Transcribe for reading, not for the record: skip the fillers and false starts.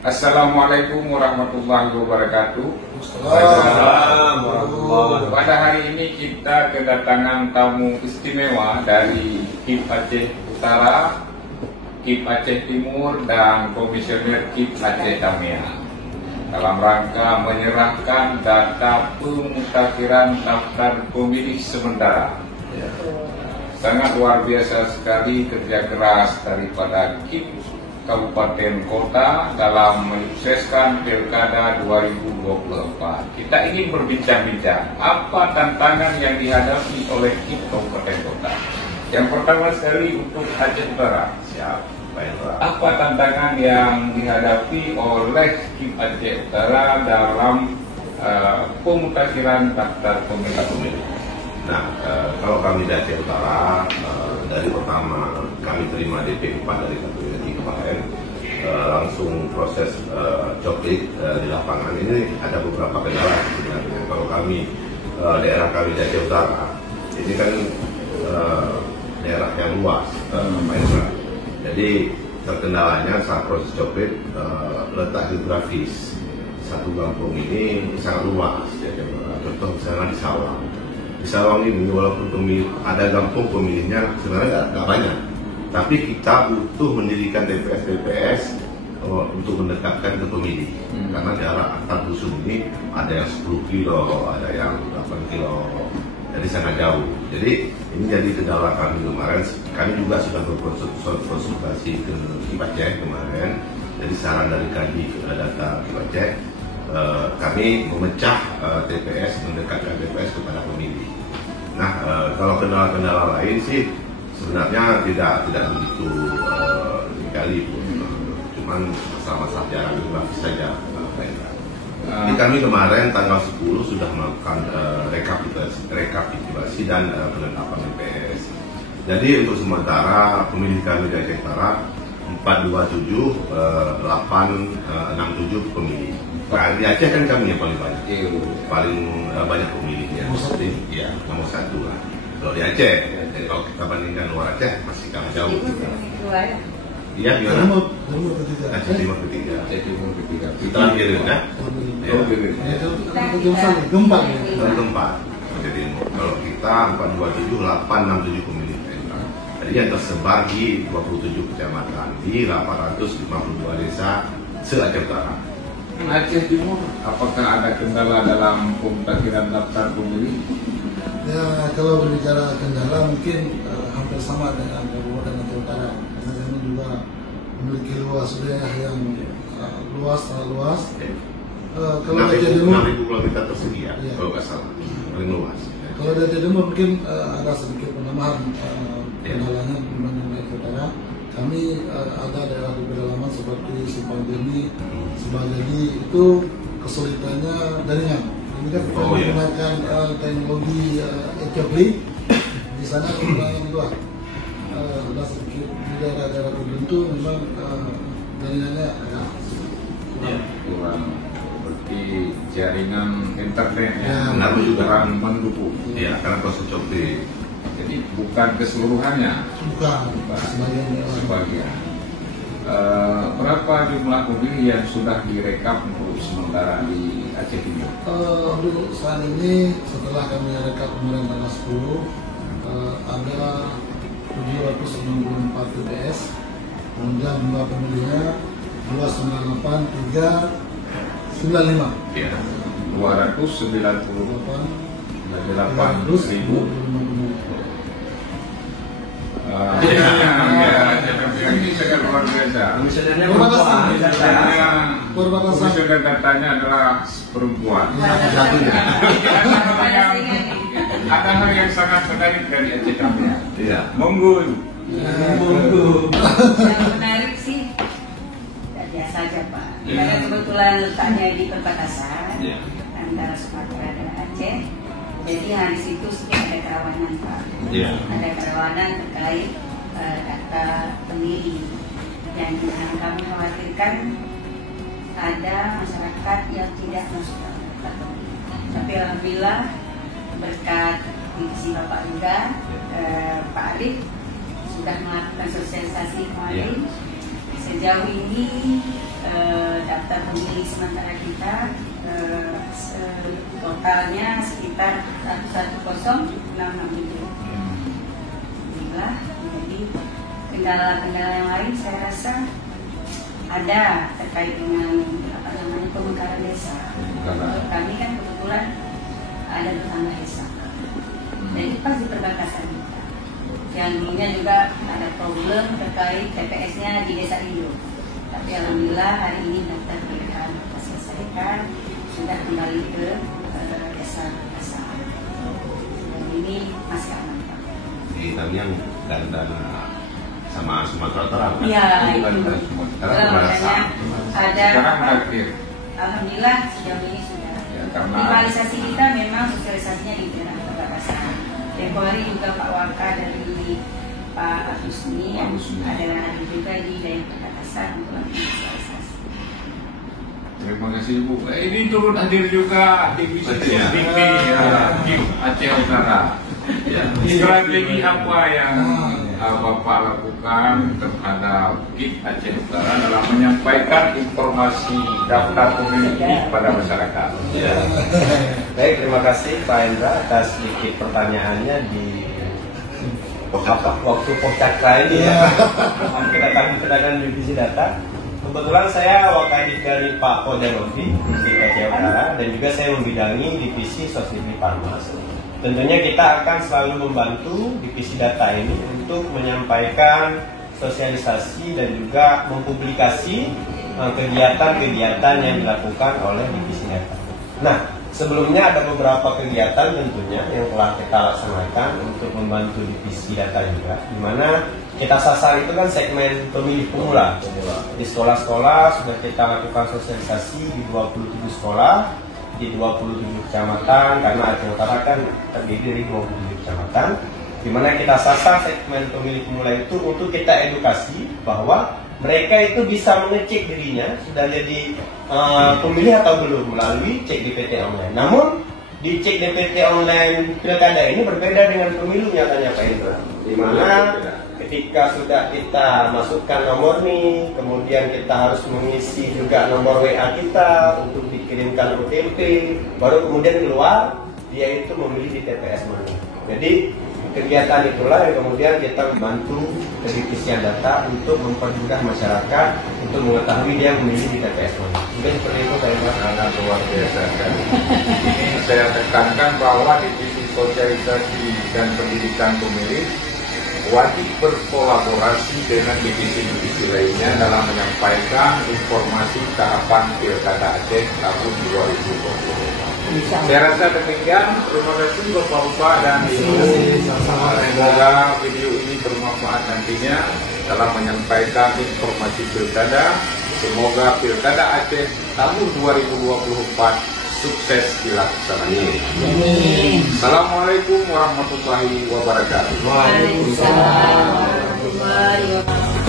Assalamualaikum warahmatullahi wabarakatuh. Pada hari ini kita kedatangan tamu istimewa dari KIP Aceh Utara, KIP Aceh Timur, dan Komisioner KIP Aceh Tamiang dalam rangka menyerahkan data pemutakhiran daftar pemilih sementara. Sangat luar biasa sekali kerja keras daripada KIP Kabupaten Kota dalam menyukseskan Pilkada 2024. Kita ingin berbincang-bincang apa tantangan yang dihadapi oleh KIP Kabupaten Kota. Yang pertama sekali untuk Aceh Utara. Apa tantangan yang dihadapi oleh KIP Aceh Utara dalam pemutakhiran daftar pemilih? Nah, kalau kami di Aceh Utara, dari pertama kami terima DP 4 dari KPU kemarin, langsung proses coplik di lapangan ini ada beberapa kendala sebenarnya. Kalau kami, daerah kami di Aceh Utara, ini kan daerah yang luas, jadi terkendalanya saat proses coplik, letak geografis satu kampung ini sangat luas. Contoh misalnya di Sawang. Di Sawang ini walaupun ada kampung pemilihnya sebenarnya nggak banyak, tapi kita butuh mendirikan TPS untuk mendekatkan ke pemilih, karena jarak antar dusun ini ada yang 10 kilo, ada yang 8 kilo, jadi sangat jauh. Jadi ini jadi kendala kami kemarin. Kami juga sudah berkonsultasi ke KIP Aceh kemarin. Jadi saran dari kaji data KIP Aceh, kami memecah TPS, mendekatkan TPS kepada pemilih. Nah, kalau kendala-kendala lain sih sebenarnya tidak begitu sekali pun, cuman masalah jarak geografis saja. Jadi kami kemarin tanggal 10 sudah melakukan rekapitulasi dan penetapan TPS. Jadi untuk sementara pemilih kami di Aceh Utara 427 867 pemilih. Nah, di Aceh kan kami yang paling banyak, banyak pemilihnya. Ya, nomor 1 lah. Kalau di Aceh, kalau kita bandingkan luar Aceh masih kalah jauh. Iya, gimana? Aceh Timur ketiga. Kita kirim kan? Gempa. Jadi kalau kita 427 867 pemilih. Jadi yang tersebar di 27 kecamatan di 852 desa se-Aceh Utara. Aceh Timur, apakah ada kendala dalam pemutakhiran daftar pemilih? Ya, kalau berbicara kendala mungkin hampir sama dengan Kabupaten Aceh Utara, karena kami juga memiliki luas wilayah yang sangat luas. Kalau Aceh Timur 6.000 kilometer persegi ya, kalau nggak salah, paling luas. Kalau di Aceh Timur mungkin ada sedikit penambahan kendalanya dibanding Aceh Utara. Kami ada daerah di pedalaman seperti Simpang Demi, Sebagadi, itu kesulitannya jaringan. Ini kan kita menggunakan teknologi e-coplik. Di sana kekurangan juga. Sudah sedikit di daerah-daerah tertentu memang jaringannya agak kurang. Berarti jaringan internetnya juga kurang mendukung. Iya, karena proses coplik. Jadi bukan keseluruhannya. bukan. Sebagian. Berapa jumlah pemilih yang sudah direkap untuk sementara di Aceh Timur? Untuk saat ini setelah kami rekap kemarin tanggal 10, ada 794 TPS, kemudian jumlah pemilihnya 298.395. Iya. 298.000. Ini sangat luar biasa. Komisioner datanya adalah perempuan. Ada hal yang sangat menarik dari Aceh Tamiang. Iya. Monggo. Yang menarik sih biasa saja Pak. Karena kebetulan letaknya di perbatasan antara Sumatera dan Aceh. Jadi di situ sedikit ada kerawanan Pak. Ada kerawanan terkait data pemilih. Dan yang kami khawatirkan ada masyarakat yang tidak masuk dalam daftar pemilih. Tapi alhamdulillah berkat visi Bapak juga, Pak Arif sudah melakukan sosialisasi kemarin, Sejauh ini daftar pemilih sementara kita totalnya sekitar 11066 ribu. Alhamdulillah. Jadi kendala-kendala yang lain saya rasa ada terkait dengan pemekaran desa. Kami kan kebetulan ada tetangga desa. Jadi pas di perbatasan kita. Yang ininya juga ada problem terkait TPS-nya di desa Indo. Tapi alhamdulillah hari ini daftar pilihan kita selesaikan, sudah kembali ke desa perbatasan. Dan ini masih aman, Pak. Di Tamiang dan sama Sumatera Utara. Iya, Bukan itu. dari Sumatera, Makanya ada Sekarang terakhir. alhamdulillah sejauh ini sudah. Ya, karena Rivalisasi kita memang sosialisasinya di daerah perbatasan. Tempo hari juga Pak Waka dari Pak Husni yang adalah hadir juga di daerah perbatasan untuk melakukan sosialisasi. Terima kasih Bu. Ini turut hadir juga divisi Ya. KIP Aceh Utara. Ya. Strategi apa yang Bapak lakukan terhadap KIP Aceh Utara dalam menyampaikan informasi daftar pemilih ini kepada masyarakat? Ya. Baik, terima kasih Pak Hendra atas sedikit pertanyaannya di waktu Pocakra ini ya. Kedatangan divisi data. Kebetulan saya wakil dari Pak Kodarofi di Aceh Utara dan juga saya membidangi divisi Sosdivi Parmas. Tentunya kita akan selalu membantu divisi data ini untuk menyampaikan sosialisasi dan juga mempublikasi kegiatan-kegiatan yang dilakukan oleh divisi data. Nah, sebelumnya ada beberapa kegiatan tentunya yang telah kita laksanakan untuk membantu divisi data juga, di mana kita sasar itu kan segmen pemilih pemula. Di sekolah-sekolah sudah kita lakukan sosialisasi di 27 sekolah, di 27 kecamatan, karena Aceh Utara kan terdiri dari 27 kecamatan, di mana kita sasar segmen pemilih pemula itu untuk kita edukasi bahwa mereka itu bisa mengecek dirinya sudah jadi pemilih atau belum melalui cek DPT online. Namun di cek DPT online pilkada ini berbeda dengan pemilu nyatanya Pak Indra, di mana ketika sudah kita masukkan nomor nih, kemudian kita harus mengisi juga nomor WA kita untuk dikirimkan OTP, baru kemudian keluar dia itu memilih di TPS mana. Jadi kegiatan itulah yang kemudian kita membantu divisi data untuk mempermudah masyarakat untuk mengetahui dia memilih di TPS mana. Mungkin seperti itu saya Sangat luar biasa kan. Ini saya tekankan bahwa divisi sosialisasi dan pendidikan pemilih wajib berkolaborasi dengan divisi-divisi lainnya dalam menyampaikan informasi tahapan Pilkada Aceh tahun 2020. Saya rasa demikian. Terima kasih Bapak-Bapak dan Ibu. Semoga video ini bermanfaat nantinya dalam menyampaikan informasi Pilkada. Semoga Pilkada Aceh tahun 2024 sukses dilaksanakan. Assalamualaikum warahmatullahi wabarakatuh. Waalaikumsalam warahmatullahi wabarakatuh.